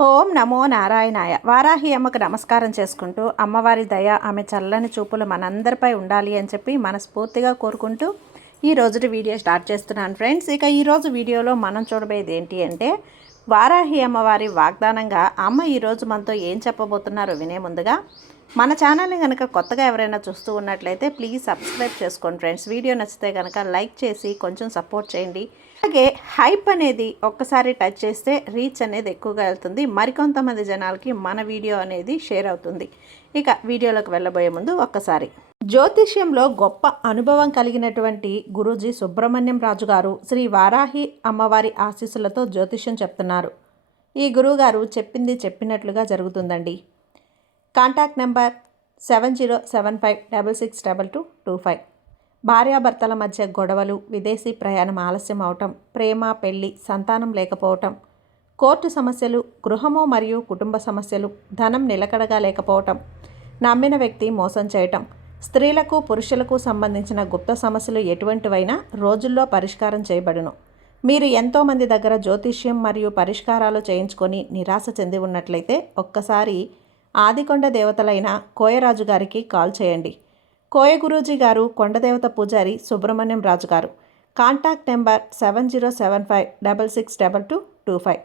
ఓం నమో నారాయణాయ. వారాహి అమ్మకు నమస్కారం చేసుకుంటూ అమ్మవారి దయ ఆమె చల్లని చూపులు మనందరిపై ఉండాలి అని చెప్పి మనస్ఫూర్తిగా కోరుకుంటూ ఈ రోజు వీడియో స్టార్ట్ చేస్తున్నాను ఫ్రెండ్స్. ఇక ఈరోజు వీడియోలో మనం చూడబోయేది ఏంటి అంటే వారాహి అమ్మవారి వాగ్దానంగా అమ్మ ఈరోజు మనతో ఏం చెప్పబోతున్నారో వినే ముందుగా మన ఛానల్ని కనుక కొత్తగా ఎవరైనా చూస్తూ ఉన్నట్లయితే ప్లీజ్ సబ్స్క్రైబ్ చేసుకోండి ఫ్రెండ్స్. వీడియో నచ్చితే కనుక లైక్ చేసి కొంచెం సపోర్ట్ చేయండి. అలాగే హైప్ అనేది ఒక్కసారి టచ్ చేస్తే రీచ్ అనేది ఎక్కువగా వెళ్తుంది, మరికొంతమంది జనాలకి మన వీడియో అనేది షేర్ అవుతుంది. ఇక వీడియోలోకి వెళ్ళబోయే ముందు ఒక్కసారి జ్యోతిష్యంలో గొప్ప అనుభవం కలిగినటువంటి గురూజీ సుబ్రహ్మణ్యం రాజు గారు శ్రీ వారాహి అమ్మవారి ఆశీస్సులతో జ్యోతిష్యం చెప్తున్నారు. ఈ గురువుగారు చెప్పింది చెప్పినట్లుగా జరుగుతుందండి. Contact number 7075662225. భార్యాభర్తల మధ్య గొడవలు, విదేశీ ప్రయాణం ఆలస్యం అవటం, ప్రేమ, పెళ్లి, సంతానం లేకపోవటం, కోర్టు సమస్యలు, గృహము మరియు కుటుంబ సమస్యలు, ధనం నిలకడగా లేకపోవటం, నమ్మిన వ్యక్తి మోసం చేయటం, స్త్రీలకు పురుషులకు సంబంధించిన గుప్త సమస్యలు ఎటువంటివైనా రోజుల్లో పరిష్కారం చేయబడును. మీరు ఎంతోమంది దగ్గర జ్యోతిష్యం మరియు పరిష్కారాలు చేయించుకొని నిరాశ చెంది ఉన్నట్లయితే ఒక్కసారి ఆదికొండ దేవతలైన కోయరాజు గారికి కాల్ చేయండి. కోయ గురూజీ గారు కొండదేవత పూజారి సుబ్రహ్మణ్యం రాజు గారు. Contact number 7075662225.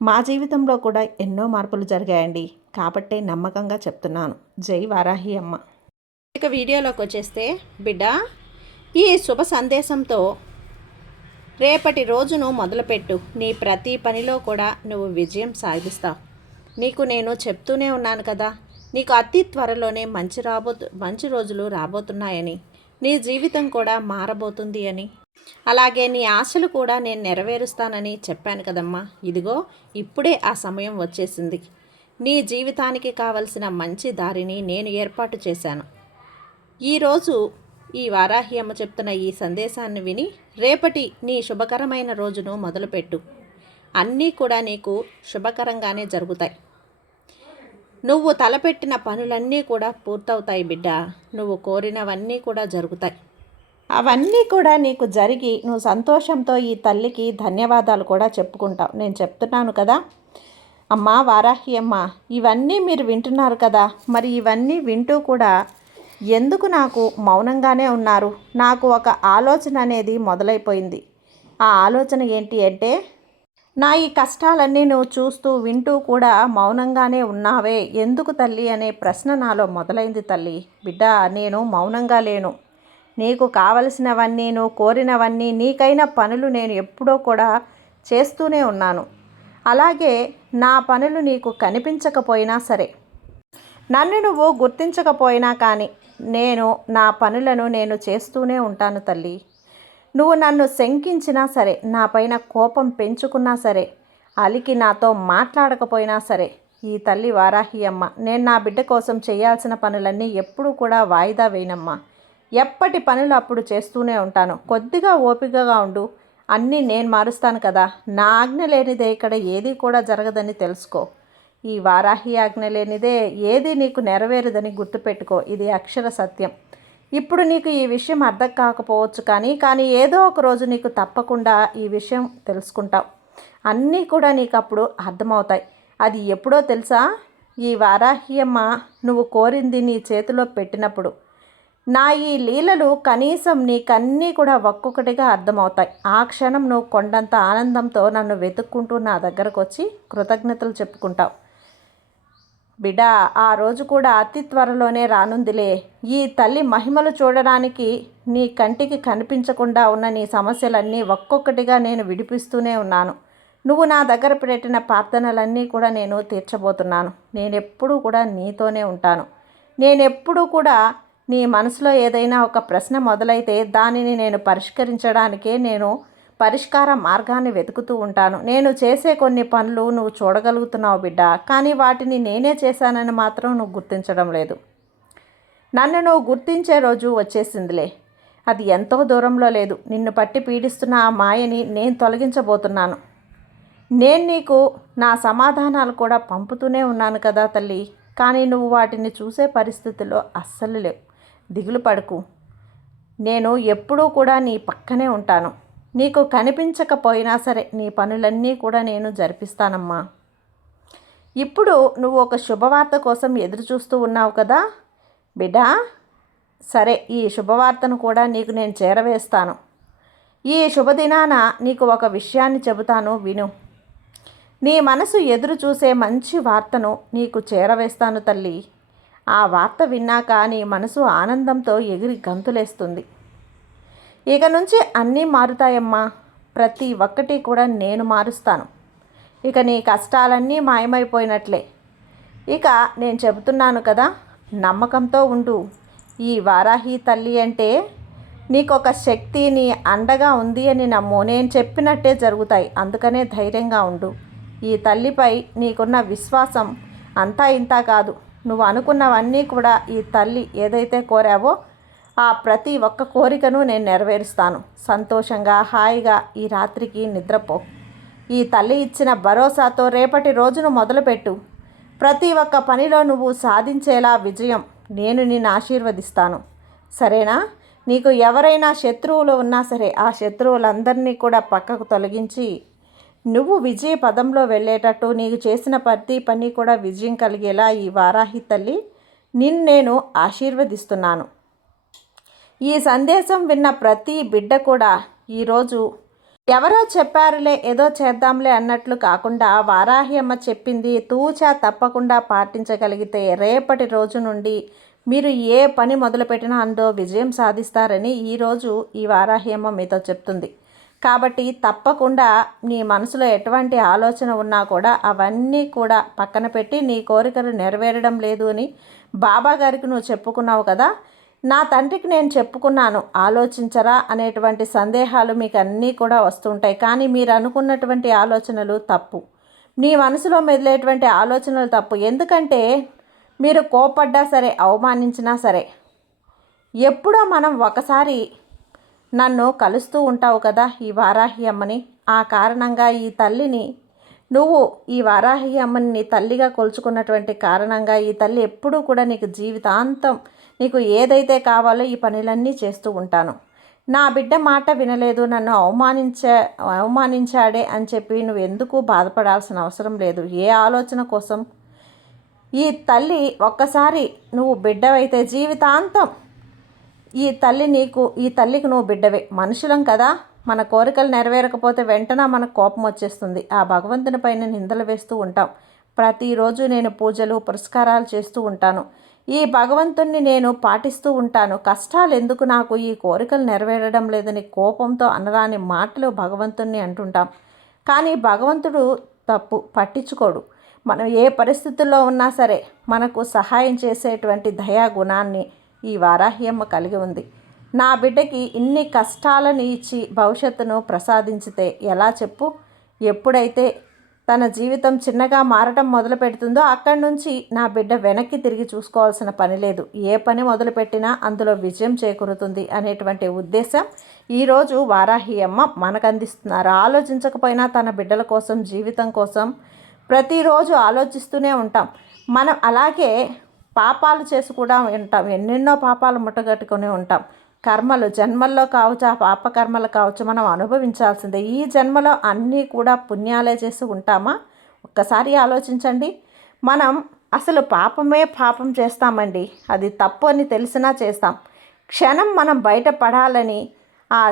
మా జీవితంలో కూడా ఎన్నో మార్పులు జరిగాయండి, కాబట్టే నమ్మకంగా చెప్తున్నాను. జై వారాహి అమ్మ. ఇక వీడియోలోకి వచ్చేస్తే బిడ్డ, ఈ శుభ సందేశంతో రేపటి రోజును మొదలుపెట్టు. నీ ప్రతి పనిలో కూడా నువ్వు విజయం సాధిస్తావు. నీకు నేను చెప్తూనే ఉన్నాను కదా, నీకు అతి త్వరలోనే మంచి రోజులు రాబోతున్నాయని, నీ జీవితం కూడా మారబోతుంది అని, అలాగే నీ ఆశలు కూడా నేను నెరవేరుస్తానని చెప్పాను కదమ్మా. ఇదిగో ఇప్పుడే ఆ సమయం వచ్చేసింది. నీ జీవితానికి కావలసిన మంచి దారిని నేను ఏర్పాటు చేశాను. ఈరోజు ఈ వారాహి అమ్మ చెప్తున్న ఈ సందేశాన్ని విని రేపటి నీ శుభకరమైన రోజును మొదలుపెట్టు. అన్నీ కూడా నీకు శుభకరంగానే జరుగుతాయి. నువ్వు తలపెట్టిన పనులన్నీ కూడా పూర్తవుతాయి బిడ్డ. నువ్వు కోరినవన్నీ కూడా జరుగుతాయి. అవన్నీ కూడా నీకు జరిగి నువ్వు సంతోషంతో ఈ తల్లికి ధన్యవాదాలు కూడా చెప్పుకుంటావు. నేను చెప్తున్నాను కదా అమ్మా వారాహి అమ్మ, ఇవన్నీ మీరు వింటున్నారు కదా, మరి ఇవన్నీ వింటూ కూడా ఎందుకు నాకు మౌనంగానే ఉన్నారు? నాకు ఒక ఆలోచన అనేది మొదలైపోయింది. ఆ ఆలోచన ఏంటి అంటే, నా ఈ కష్టాలన్నీ నువ్వు చూస్తూ వింటూ కూడా మౌనంగానే ఉన్నావే ఎందుకు తల్లి అనే ప్రశ్న నాలో మొదలైంది తల్లి. బిడ్డ, నేను మౌనంగా లేను. నీకు కావలసినవన్నీ, నువ్వు కోరినవన్నీ, నీకైన పనులు నేను ఎప్పుడో కూడా చేస్తూనే ఉన్నాను. అలాగే నా పనులు నీకు కనిపించకపోయినా సరే, నన్ను నువ్వు గుర్తించకపోయినా కానీ నేను నా పనులను నేను చేస్తూనే ఉంటాను తల్లి. నువ్వు నన్ను శంకించినా సరే, నా పైన కోపం పెంచుకున్నా సరే, అలికి నాతో మాట్లాడకపోయినా సరే, ఈ తల్లి వారాహి అమ్మ నేను నా బిడ్డ కోసం చేయాల్సిన పనులన్నీ ఎప్పుడూ కూడా వాయిదా వేయనమ్మా. ఎప్పటి పనులు అప్పుడు చేస్తూనే ఉంటాను. కొద్దిగా ఓపికగా ఉండు, అన్నీ నేను మారుస్తాను కదా. నా ఆజ్ఞ లేనిదే ఇక్కడ ఏది కూడా జరగదని తెలుసుకో. ఈ వారాహి ఆజ్ఞ లేనిదే ఏది నీకు నెరవేరదని గుర్తుపెట్టుకో. ఇది అక్షర సత్యం. ఇప్పుడు నీకు ఈ విషయం అర్థం కాకపోవచ్చు, కానీ ఏదో ఒక రోజు నీకు తప్పకుండా ఈ విషయం తెలుసుకుంటావు. అన్నీ కూడా నీకు అప్పుడు అర్థమవుతాయి. అది ఎప్పుడో తెలుసా? ఈ వారాహి అమ్మ నువ్వు కోరింది నీ చేతిలో పెట్టినప్పుడు. నా ఈ లీలలు కనీసం నీకన్నీ కూడా ఒక్కొక్కటిగా అర్థమవుతాయి. ఆ క్షణం నువ్వు కొండంత ఆనందంతో నన్ను వెతుక్కుంటూ నా దగ్గరకు వచ్చి కృతజ్ఞతలు చెప్పుకుంటావు. బిడ్డ, ఆ రోజు కూడా అతి త్వరలోనే రానుందిలే. ఈ తల్లి మహిమలు చూడడానికి నీ కంటికి కనిపించకుండా ఉన్న నీ సమస్యలన్నీ ఒక్కొక్కటిగా నేను విడిపిస్తూనే ఉన్నాను. నువ్వు నా దగ్గర పెట్టిన ప్రార్థనలన్నీ కూడా నేను తీర్చబోతున్నాను. నేనెప్పుడూ కూడా నీతోనే ఉంటాను. నేనెప్పుడూ కూడా నీ మనసులో ఏదైనా ఒక ప్రశ్న మొదలైతే దానిని నేను పరిష్కరించడానికే నేను పరిష్కార మార్గాన్ని వెతుకుతూ ఉంటాను. నేను చేసే కొన్ని పనులు నువ్వు చూడగలుగుతున్నావు బిడ్డ, కానీ వాటిని నేనే చేశానని మాత్రం నువ్వు గుర్తించడం లేదు. నన్ను నువ్వు గుర్తించే రోజు వచ్చేసిందిలే. అది ఎంతో దూరంలో లేదు. నిన్ను పట్టి పీడిస్తున్న ఆ మాయని నేను తొలగించబోతున్నాను. నేను నీకు నా సమాధానాలు కూడా పంపుతూనే ఉన్నాను కదా తల్లి, కానీ నువ్వు వాటిని చూసే పరిస్థితుల్లో అస్సలు లేవు. దిగులు పడకు. నేను ఎప్పుడూ కూడా నీ పక్కనే ఉంటాను. నీకు కనిపించకపోయినా సరే నీ పనులన్నీ కూడా నేను జరిపిస్తానమ్మా. ఇప్పుడు నువ్వు ఒక శుభవార్త కోసం ఎదురు చూస్తూ ఉన్నావు కదా బిడ్డా. సరే, ఈ శుభవార్తను కూడా నీకు నేను చేరవేస్తాను. ఈ శుభదినాన నీకు ఒక విషయాన్ని చెబుతాను, విను. నీ మనసు ఎదురు చూసే మంచి వార్తను నీకు చేరవేస్తాను తల్లి. ఆ వార్త విన్నాక నీ మనసు ఆనందంతో ఎగిరి గంతులేస్తుంది. ఇక నుంచి అన్నీ మారుతాయమ్మా. ప్రతి ఒక్కటి కూడా నేను మారుస్తాను. ఇక నీ కష్టాలన్నీ మాయమైపోయినట్లే. ఇక నేను చెబుతున్నాను కదా, నమ్మకంతో ఉండు. ఈ వారాహి తల్లి అంటే నీకొక శక్తి నీ అండగా ఉంది అని నమ్ము. నేను చెప్పినట్టే జరుగుతాయి. అందుకనే ధైర్యంగా ఉండు. ఈ తల్లిపై నీకున్న విశ్వాసం అంతా ఇంతా కాదు. నువ్వు అనుకున్నవన్నీ కూడా ఈ తల్లి ఏదైతే కోరావో ఆ ప్రతి ఒక్క కోరికను నేను నెరవేరుస్తాను. సంతోషంగా హాయిగా ఈ రాత్రికి నిద్రపో. ఈ తల్లి ఇచ్చిన భరోసాతో రేపటి రోజును మొదలుపెట్టు. ప్రతి ఒక్క పనిలో నువ్వు సాధించేలా విజయం నేను నిన్ను ఆశీర్వదిస్తాను. సరేనా? నీకు ఎవరైనా శత్రువులు ఉన్నా సరే ఆ శత్రువులందరినీ కూడా పక్కకు తొలగించి నువ్వు విజయ పదంలో వెళ్ళేటట్టు నీకు చేసిన ప్రతి పని కూడా విజయం కలిగేలా ఈ వారాహి తల్లి నేను ఆశీర్వదిస్తున్నాను. ఈ సందేశం విన్న ప్రతి బిడ్డ కూడా ఈరోజు ఎవరో చెప్పారులే ఏదో చేద్దాంలే అన్నట్లు కాకుండా వారాహి అమ్మ చెప్పింది తూచా తప్పకుండా పాటించగలిగితే రేపటి రోజు నుండి మీరు ఏ పని మొదలుపెట్టినా అందులో విజయం సాధిస్తారని ఈరోజు ఈ వారాహి అమ్మ మీతో చెప్తుంది. కాబట్టి తప్పకుండా నీ మనసులో ఎటువంటి ఆలోచన ఉన్నా కూడా అవన్నీ కూడా పక్కన పెట్టి నీ కోరికలు నెరవేరడం లేదు అని బాబా గారికి నువ్వు చెప్పుకున్నావు కదా. నా తండ్రికి నేను చెప్పుకున్నాను, ఆలోచించరా అనేటువంటి సందేహాలు మీకు అన్నీ కూడా వస్తుంటాయి. కానీ మీరు అనుకున్నటువంటి ఆలోచనలు తప్పు. నీ మనసులో మెదిలేటువంటి ఆలోచనలు తప్పు. ఎందుకంటే మీరు కోపడ్డా సరే, అవమానించినా సరే, ఎప్పుడో మనం ఒకసారి నన్ను కలుస్తూ ఉంటావు కదా ఈ వారాహి అమ్మని. ఆ కారణంగా ఈ తల్లిని నువ్వు ఈ వారాహి అమ్మని నీ తల్లిగా కొలుచుకున్నటువంటి కారణంగా ఈ తల్లి ఎప్పుడూ కూడా నీకు జీవితాంతం నీకు ఏదైతే కావాలో ఈ పనులన్నీ చేస్తూ ఉంటాను. నా బిడ్డ మాట వినలేదు, నన్ను అవమానించాడే అని చెప్పి నువ్వు ఎందుకు బాధపడాల్సిన అవసరం లేదు. ఏ ఆలోచన కోసం ఈ తల్లి ఒక్కసారి నువ్వు బిడ్డవైతే జీవితాంతం ఈ తల్లికి నువ్వు బిడ్డవే. మనుషులం కదా, మన కోరికలు నెరవేరకపోతే వెంటనే మనకు కోపం వచ్చేస్తుంది. ఆ భగవంతుని పైన నిందలు వేస్తూ ఉంటాం. ప్రతిరోజు నేను పూజలు పురస్కారాలు చేస్తూ ఉంటాను. ఈ భగవంతుణ్ణి నేను పాటిస్తూ ఉంటాను. కష్టాలు ఎందుకు నాకు, ఈ కోరికలు నెరవేరడం లేదని కోపంతో అనరాని మాటలు భగవంతుణ్ణి అంటుంటాం. కానీ భగవంతుడు తప్పు పట్టించుకోడు. మనం ఏ పరిస్థితుల్లో ఉన్నా సరే మనకు సహాయం చేసేటువంటి దయా గుణాన్ని ఈ వారాహి అమ్మ కలిగి ఉంది. నా బిడ్డకి ఇన్ని కష్టాలను ఇచ్చి భవిష్యత్తును ప్రసాదించితే ఎలా చెప్పు? ఎప్పుడైతే తన జీవితం చిన్నగా మారటం మొదలు పెడుతుందో అక్కడి నుంచి నా బిడ్డ వెనక్కి తిరిగి చూసుకోవాల్సిన పని లేదు. ఏ పని మొదలుపెట్టినా అందులో విజయం చేకూరుతుంది అనేటువంటి ఉద్దేశం ఈరోజు వారాహి అమ్మ మనకు అందిస్తున్నారు. ఆలోచించకపోయినా తన బిడ్డల కోసం, జీవితం కోసం ప్రతిరోజు ఆలోచిస్తూనే ఉంటాం. మనం అలాగే పాపాలు చేసి కూడా ఉంటాం. ఎన్నెన్నో పాపాలు ముట్టగట్టుకుని ఉంటాం. కర్మలు జన్మల్లో కావచ్చు, ఆ పాపకర్మలు కావచ్చు, మనం అనుభవించాల్సిందే. ఈ జన్మలో అన్నీ కూడా పుణ్యాలే చేసి ఉంటామా? ఒక్కసారి ఆలోచించండి. మనం అసలు పాపం చేస్తామండి. అది తప్పు అని తెలిసినా చేస్తాం. క్షణం మనం బయటపడాలని ఆ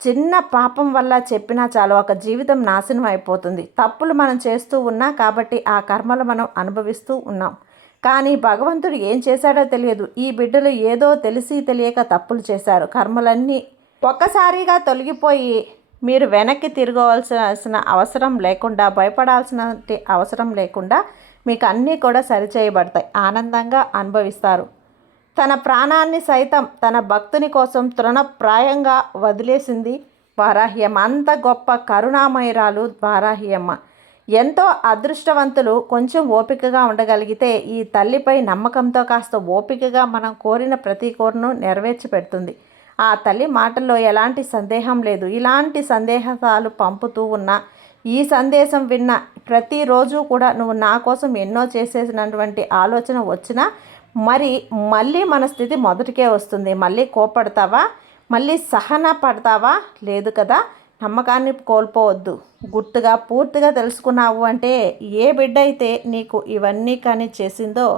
చిన్న పాపం వల్ల చెప్పినా చాలు, ఒక జీవితం నాశనం అయిపోతుంది. తప్పులు మనం చేస్తూ ఉన్నా కాబట్టి ఆ కర్మలు మనం అనుభవిస్తూ ఉన్నాం. కానీ భగవంతుడు ఏం చేశాడో తెలియదు. ఈ బిడ్డలు ఏదో తెలిసి తెలియక తప్పులు చేశారు. కర్మలన్నీ ఒక్కసారిగా తొలగిపోయి మీరు వెనక్కి తిరగవలసిన అవసరం లేకుండా, భయపడాల్సిన అవసరం లేకుండా మీకు అన్నీ కూడా సరిచేయబడతాయి. ఆనందంగా అనుభవిస్తారు. తన ప్రాణాన్ని సైతం తన భక్తుని కోసం తృణప్రాయంగా వదిలేసింది వారాహి అమ్మ. అంత గొప్ప కరుణామయురాలు వారాహి అమ్మ. ఎంతో అదృష్టవంతులు. కొంచెం ఓపికగా ఉండగలిగితే ఈ తల్లిపై నమ్మకంతో కాస్త ఓపికగా మనం కోరిన ప్రతి కోరికను నెరవేర్చి పెడుతుంది. ఆ తల్లి మాటల్లో ఎలాంటి సందేహం లేదు. ఇలాంటి సందేహాలు పంపుతూ ఉన్న ఈ సందేశం విన్న ప్రతిరోజు కూడా నువ్వు నా కోసం ఎన్నో చేసేసినటువంటి ఆలోచన వచ్చినా మళ్ళీ మన స్థితి మొదటికే వస్తుంది. మళ్ళీ కోపడతావా? మళ్ళీ సహన పడతావా? లేదు కదా. నమ్మకాన్ని కోల్పోవద్దు. గుట్టుగా పూర్తిగా తెలుసుకున్నావు అంటే ఏ బిడ్డ అయితే నీకు ఇవన్నీ కానీ చేసిందో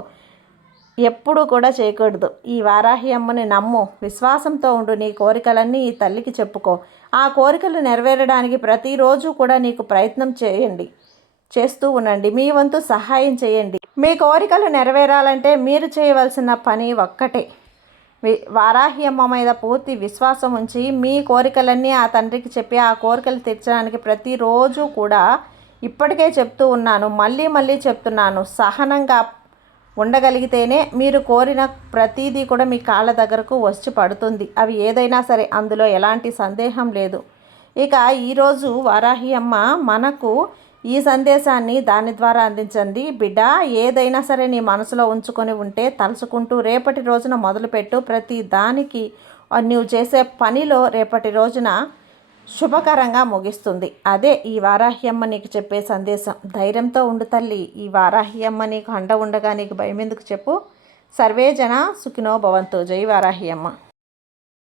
ఎప్పుడు కూడా చేయకూడదు. ఈ వారాహి అమ్మని నమ్ము, విశ్వాసంతో ఉండు. నీ కోరికలన్నీ ఈ తల్లికి చెప్పుకో. ఆ కోరికలు నెరవేరడానికి ప్రతిరోజు కూడా నీకు ప్రయత్నం చేస్తూ ఉండండి. మీ వంతు సహాయం చేయండి. మీ కోరికలు నెరవేరాలంటే మీరు చేయవలసిన పని ఒక్కటే. వారాహి అమ్మ మీద పూర్తి విశ్వాసం ఉంచి మీ కోరికలన్నీ ఆ తండ్రికి చెప్పి ఆ కోరికలు తీర్చడానికి ప్రతిరోజు కూడా ఇప్పటికే చెప్తూ ఉన్నాను, మళ్ళీ మళ్ళీ చెప్తున్నాను, సహనంగా ఉండగలిగితేనే మీరు కోరిన ప్రతిదీ కూడా మీ కాళ్ళ దగ్గరకు వచ్చి పడుతుంది. అవి ఏదైనా సరే, అందులో ఎలాంటి సందేహం లేదు. ఇక ఈరోజు వారాహి అమ్మ మనకు ఈ సందేశాన్ని దాని ద్వారా అందించండి. బిడ్డ, ఏదైనా సరే నీ మనసులో ఉంచుకొని ఉంటే తలుచుకుంటూ రేపటి రోజున మొదలుపెట్టు. ప్రతి దానికి నువ్వు చేసే పనిలో రేపటి రోజున శుభకరంగా ముగిస్తుంది. అదే ఈ వారాహి అమ్మ నీకు చెప్పే సందేశం. ధైర్యంతో ఉండు తల్లి. ఈ వారాహి అమ్మ నీకు అండ ఉండగా నీకు భయం ఎందుకు చెప్పు. సర్వే జన సుఖినో భవంతు. జై వారాహి అమ్మ.